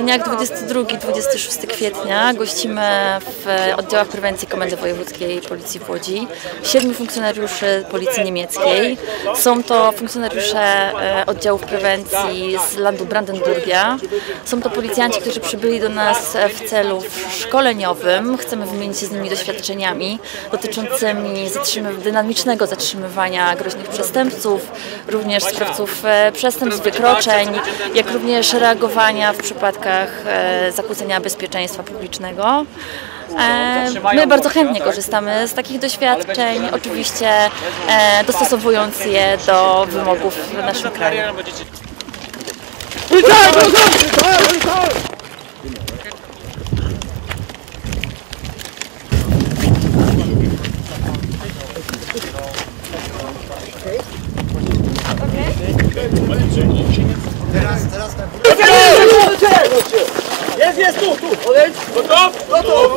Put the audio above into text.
dniach 22-26 kwietnia gościmy w oddziałach prewencji Komendy Wojewódzkiej Policji w Łodzi siedmiu funkcjonariuszy Policji Niemieckiej. Są to funkcjonariusze e, oddziałów prewencji z landu Brandenburgia. Są to policjanci, którzy przybyli do nas w celu szkoleniowym. Chcemy wymienić się z nimi doświadczeniami dotyczącymi zatrzymy- dynamicznego zatrzymywania groźnych przestępców, również sprawców e, przestępstw, wykroczeń, jak również reagowania w przypadkach e, zakłócenia bezpieczeństwa publicznego. E, My bardzo chętnie korzystamy z takich doświadczeń, oczywiście e, dostosowując je do wymogów w naszym kraju. Jest, jest, tu, tu!